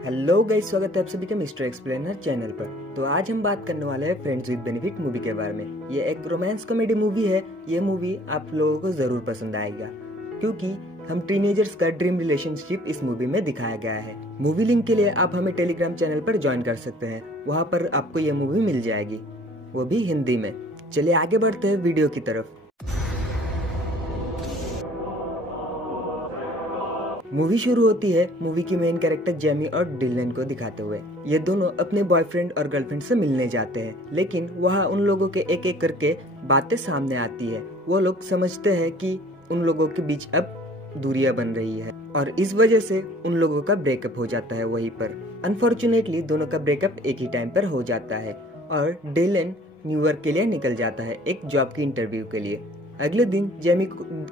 Hello guys, स्वागत है आप सभी का मिस्टर एक्सप्लेनर चैनल पर। तो आज हम बात करने वाले हैं फ्रेंड्स विद बेनिफिट मूवी के बारे में। ये एक रोमांस कॉमेडी मूवी है। ये मूवी आप लोगों को जरूर पसंद आएगा क्योंकि हम टीनेजर्स का ड्रीम रिलेशनशिप इस मूवी में दिखाया गया है। मूवी लिंक के लिए आप हमें टेलीग्राम चैनल पर ज्वाइन कर सकते हैं, वहाँ पर आपको ये मूवी मिल जाएगी, वो भी हिंदी में। चलिए आगे बढ़ते हैं वीडियो की तरफ। मूवी शुरू होती है मूवी की मेन कैरेक्टर जेमी और डिलन को दिखाते हुए। ये दोनों अपने बॉयफ्रेंड और गर्लफ्रेंड से मिलने जाते हैं, लेकिन वहाँ उन लोगों के एक एक करके बातें सामने आती है। वो लोग समझते हैं कि उन लोगों के बीच अब दूरियां बन रही है और इस वजह से उन लोगों का ब्रेकअप हो जाता है वहीं पर। अनफॉर्चुनेटली दोनों का ब्रेकअप एक ही टाइम पर हो जाता है और डिलन न्यूयॉर्क के लिए निकल जाता है एक जॉब की इंटरव्यू के लिए। अगले दिन जेमी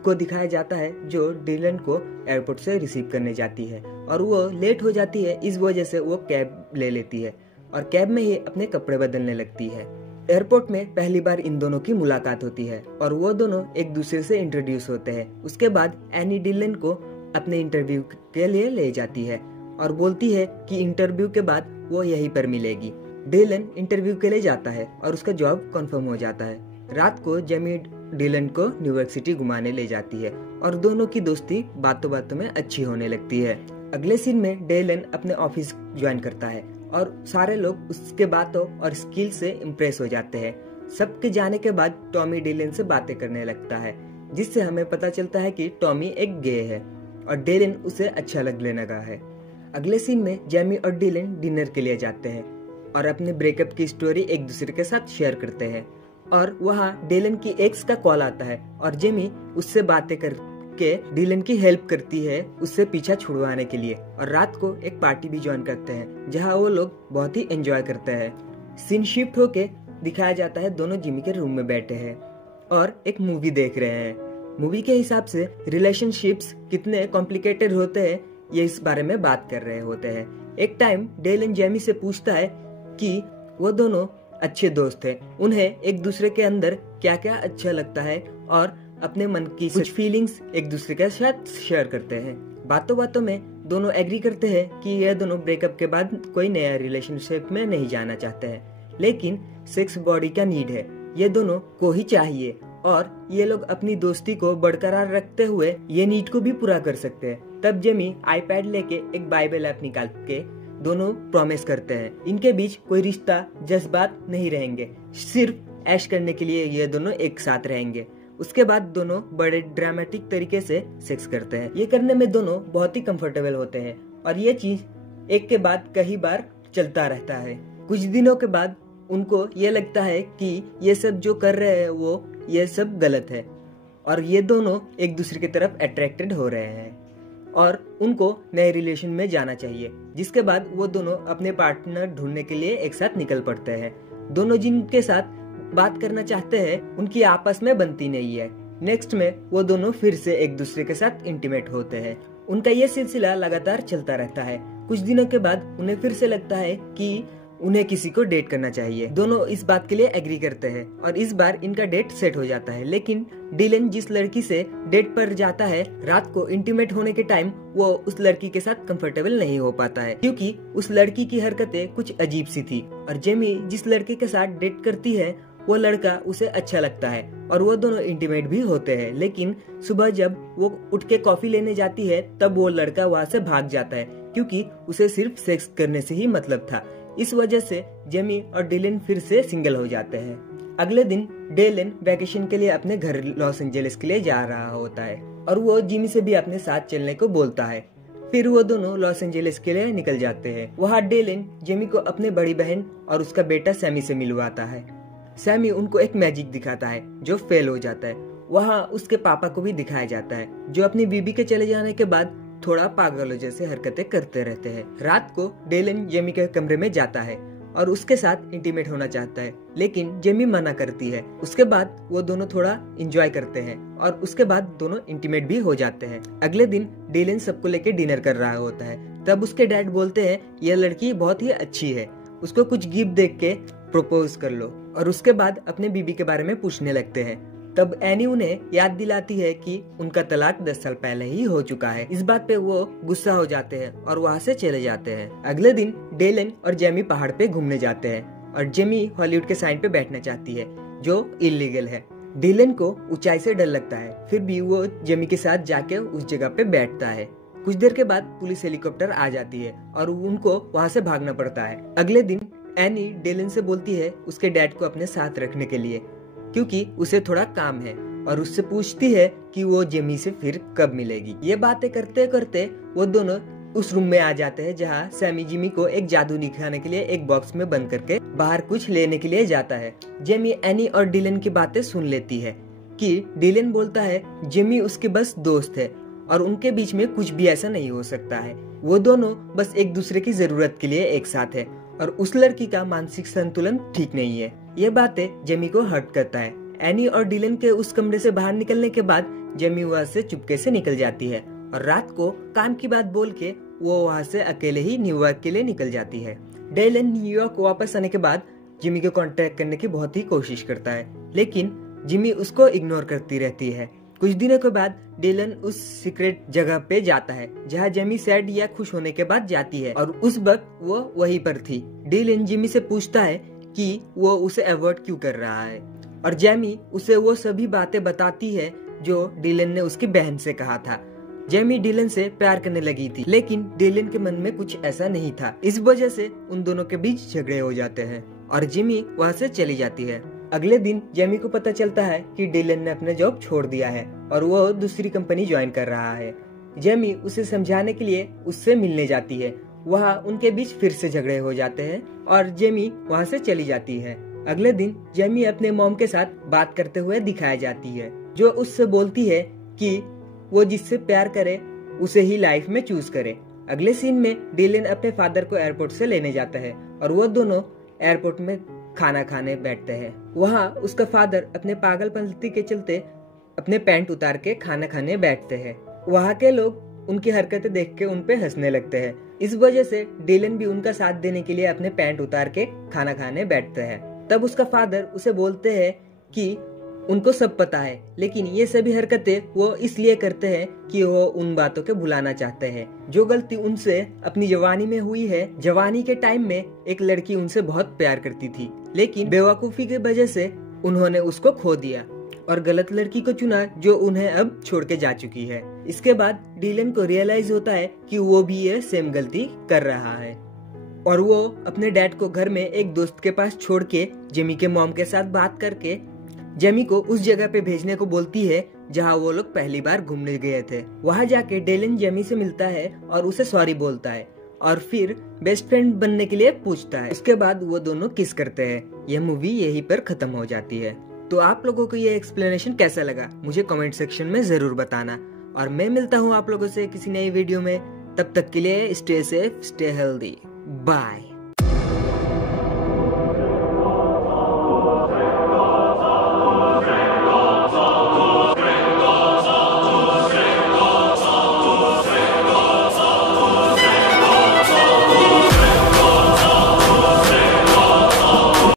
को दिखाया जाता है जो डिलन को एयरपोर्ट से रिसीव करने जाती है और वो लेट हो जाती है। इस वजह से वो कैब ले लेती है और कैब में ही अपने कपड़े बदलने लगती है। एयरपोर्ट में पहली बार इन दोनों की मुलाकात होती है और वो दोनों एक दूसरे से इंट्रोड्यूस होते हैं। उसके बाद एनी डिलन को अपने इंटरव्यू के लिए ले जाती है और बोलती है कि इंटरव्यू के बाद वो यहीं पर मिलेगी। डिलन इंटरव्यू के लिए जाता है और उसका जॉब कंफर्म हो जाता है। रात को जेमी डिलन को न्यूयॉर्क सिटी घुमाने ले जाती है और दोनों की दोस्ती बातों बातों में अच्छी होने लगती है। अगले सीन में डिलन अपने ऑफिस ज्वाइन करता है और सारे लोग उसके बातों और स्किल से इम्प्रेस हो जाते हैं। सबके जाने के बाद टॉमी डिलन से बातें करने लगता है, जिससे हमें पता चलता है कि टॉमी एक गे है और डिलन उसे अच्छा लगने लगा है। अगले सीन में जेमी और डिलन डिनर के लिए जाते हैं और अपने ब्रेकअप की स्टोरी एक दूसरे के साथ शेयर करते हैं और वहाँ डिलन की एक्स का कॉल आता है और जेमी उससे बातें करके डिलन की हेल्प करती है उससे पीछा छुड़वाने के लिए। और रात को एक पार्टी भी ज्वाइन करते हैं जहाँ वो लोग बहुत ही एंजॉय करते हैं। सीन शिफ्ट होके दिखाया जाता है दोनों जिमी के रूम में बैठे हैं और एक मूवी देख रहे हैं। मूवी के हिसाब से रिलेशनशिप्स कितने कॉम्प्लिकेटेड होते हैं ये इस बारे में बात कर रहे होते हैं। एक टाइम डिलन जेमी से पूछता है कि वो दोनों अच्छे दोस्त हैं, उन्हें एक दूसरे के अंदर क्या क्या अच्छा लगता है और अपने मन की कुछ फीलिंग्स एक दूसरे के साथ शेयर करते हैं। बातों बातों में दोनों एग्री करते हैं कि ये दोनों ब्रेकअप के बाद कोई नया रिलेशनशिप में नहीं जाना चाहते हैं, लेकिन सेक्स बॉडी का नीड है, ये दोनों को ही चाहिए और ये लोग अपनी दोस्ती को बरकरार रखते हुए ये नीड को भी पूरा कर सकते हैं। तब जेमी आईपैड लेके एक बाइबल ऐप निकाल के दोनों प्रॉमिस करते हैं इनके बीच कोई रिश्ता जज्बात नहीं रहेंगे, सिर्फ ऐश करने के लिए ये दोनों एक साथ रहेंगे। उसके बाद दोनों बड़े ड्रामेटिक तरीके से सेक्स करते हैं। ये करने में दोनों बहुत ही कंफर्टेबल होते हैं और ये चीज एक के बाद कई बार चलता रहता है। कुछ दिनों के बाद उनको ये लगता है कि ये सब जो कर रहे हैं वो ये सब गलत है और ये दोनों एक दूसरे की तरफ अट्रैक्टेड हो रहे हैं और उनको नए रिलेशन में जाना चाहिए। जिसके बाद वो दोनों अपने पार्टनर ढूंढने के लिए एक साथ निकल पड़ते हैं। दोनों जिनके साथ बात करना चाहते हैं उनकी आपस में बनती नहीं है। नेक्स्ट में वो दोनों फिर से एक दूसरे के साथ इंटीमेट होते हैं। उनका ये सिलसिला लगातार चलता रहता है। कुछ दिनों के बाद उन्हें फिर से लगता है कि उन्हें किसी को डेट करना चाहिए। दोनों इस बात के लिए एग्री करते हैं और इस बार इनका डेट सेट हो जाता है। लेकिन डिलन जिस लड़की से डेट पर जाता है, रात को इंटीमेट होने के टाइम वो उस लड़की के साथ कंफर्टेबल नहीं हो पाता है क्योंकि उस लड़की की हरकतें कुछ अजीब सी थी। और जेमी जिस लड़के के साथ डेट करती है वो लड़का उसे अच्छा लगता है और वो दोनों इंटीमेट भी होते हैं। लेकिन सुबह जब वो उठ के कॉफी लेने जाती है तब वो लड़का वहाँ से भाग जाता है क्योंकि उसे सिर्फ सेक्स करने से ही मतलब था। इस वजह से जेमी और डिलन फिर से सिंगल हो जाते हैं। अगले दिन डिलन वैकेशन के लिए अपने घर लॉस एंजलिस के लिए जा रहा होता है और वो जिमी से भी अपने साथ चलने को बोलता है। फिर वो दोनों लॉस एंजलिस के लिए निकल जाते हैं। वहाँ डिलन जेमी को अपने बड़ी बहन और उसका बेटा सैमी से मिलवाता है। सैमी उनको एक मैजिक दिखाता है जो फेल हो जाता है। वहाँ उसके पापा को भी दिखाया जाता है जो अपनी बीबी के चले जाने के बाद थोड़ा पागलों जैसे हरकतें करते रहते हैं। रात को डिलन जेमी के कमरे में जाता है और उसके साथ इंटीमेट होना चाहता है, लेकिन जेमी मना करती है। उसके बाद वो दोनों थोड़ा एंजॉय करते हैं और उसके बाद दोनों इंटीमेट भी हो जाते हैं। अगले दिन डिलन सबको लेके डिनर कर रहा होता है। तब उसके डैड बोलते हैं यह लड़की बहुत ही अच्छी है, उसको कुछ गिफ्ट देख के प्रपोज कर लो और उसके बाद अपने बीबी के बारे में पूछने लगते हैं। तब एनी उन्हें याद दिलाती है कि उनका तलाक 10 साल पहले ही हो चुका है। इस बात पे वो गुस्सा हो जाते हैं और वहाँ से चले जाते हैं। अगले दिन डेलन और जेमी पहाड़ पे घूमने जाते हैं और जेमी हॉलीवुड के साइन पे बैठना चाहती है जो इलीगल है। डिलन को ऊंचाई से डर लगता है, फिर भी वो जेमी के साथ जाके उस जगह पे बैठता है। कुछ देर के बाद पुलिस हेलीकॉप्टर आ जाती है और उनको वहाँ से भागना पड़ता है। अगले दिन एनी डेलन से बोलती है उसके डैड को अपने साथ रखने के लिए, क्योंकि उसे थोड़ा काम है, और उससे पूछती है कि वो जेमी से फिर कब मिलेगी। ये बातें करते करते वो दोनों उस रूम में आ जाते हैं जहाँ सैमी जिमी को एक जादू दिखाने के लिए एक बॉक्स में बंद करके बाहर कुछ लेने के लिए जाता है। जेमी एनी और डिलन की बातें सुन लेती है कि डिलन बोलता है जेमी उसके बस दोस्त है और उनके बीच में कुछ भी ऐसा नहीं हो सकता है। वो दोनों बस एक दूसरे की जरूरत के लिए एक साथ है और उस लड़की का मानसिक संतुलन ठीक नहीं है। ये बातें जेमी को हर्ट करता है। एनी और डिलन के उस कमरे से बाहर निकलने के बाद जेमी वहाँ से चुपके से निकल जाती है और रात को काम की बात बोल के वो वहाँ से अकेले ही न्यूयॉर्क के लिए निकल जाती है। डिलन न्यूयॉर्क वापस आने के बाद जिमी को कांटेक्ट करने की बहुत ही कोशिश करता है, लेकिन जिमी उसको इग्नोर करती रहती है। कुछ दिनों के बाद डिलन उस सीक्रेट जगह पे जाता है जहाँ जेमी सैड या खुश होने के बाद जाती है और उस वक्त वो वहीं पर थी। डिलन जिमी से पूछता है कि वो उसे अवॉइड क्यों कर रहा है और जेमी उसे वो सभी बातें बताती है जो डिलन ने उसकी बहन से कहा था। जेमी डिलन से प्यार करने लगी थी, लेकिन डिलन के मन में कुछ ऐसा नहीं था। इस वजह से उन दोनों के बीच झगड़े हो जाते हैं और जिमी वहाँ से चली जाती है। अगले दिन जेमी को पता चलता है कि डिलन ने अपना जॉब छोड़ दिया है और वो दूसरी कंपनी ज्वाइन कर रहा है। जेमी उसे समझाने के लिए उससे मिलने जाती है। वहाँ उनके बीच फिर से झगड़े हो जाते हैं और जेमी वहाँ से चली जाती है। अगले दिन जेमी अपने मॉम के साथ बात करते हुए दिखाई जाती है, जो उससे बोलती है कि वो जिससे प्यार करे उसे ही लाइफ में चूज करे। अगले सीन में डिलन अपने फादर को एयरपोर्ट से लेने जाता है और वो दोनों एयरपोर्ट में खाना खाने बैठते हैं। वहाँ उसका फादर अपने पागलपंती के चलते अपने पैंट उतार के खाना खाने बैठते हैं। वहाँ के लोग उनकी हरकतें देख के उन पे हंसने लगते हैं। इस वजह से डिलन भी उनका साथ देने के लिए अपने पैंट उतार के खाना खाने बैठते हैं। तब उसका फादर उसे बोलते हैं कि उनको सब पता है, लेकिन ये सभी हरकतें वो इसलिए करते हैं कि वो उन बातों के भुलाना चाहते हैं जो गलती उनसे अपनी जवानी में हुई है। जवानी के टाइम में एक लड़की उनसे बहुत प्यार करती थी, लेकिन बेवकूफी की वजह से उन्होंने उसको खो दिया और गलत लड़की को चुना जो उन्हें अब छोड़ के जा चुकी है। इसके बाद डिलन को रियलाइज होता है कि वो भी ये सेम गलती कर रहा है और वो अपने डैड को घर में एक दोस्त के पास छोड़ के जेमी के मॉम के साथ बात करके जेमी को उस जगह पे भेजने को बोलती है जहाँ वो लोग पहली बार घूमने गए थे। वहाँ जाके डिलन जेमी से मिलता है और उसे सॉरी बोलता है और फिर बेस्ट फ्रेंड बनने के लिए पूछता है। उसके बाद वो दोनों किस करते हैं। यह मूवी यहीं पर खत्म हो जाती है। तो आप लोगों को ये एक्सप्लेनेशन कैसा लगा मुझे कमेंट सेक्शन में जरूर बताना और मैं मिलता हूँ आप लोगों से किसी नई वीडियो में। तब तक के लिए stay safe, stay healthy, bye.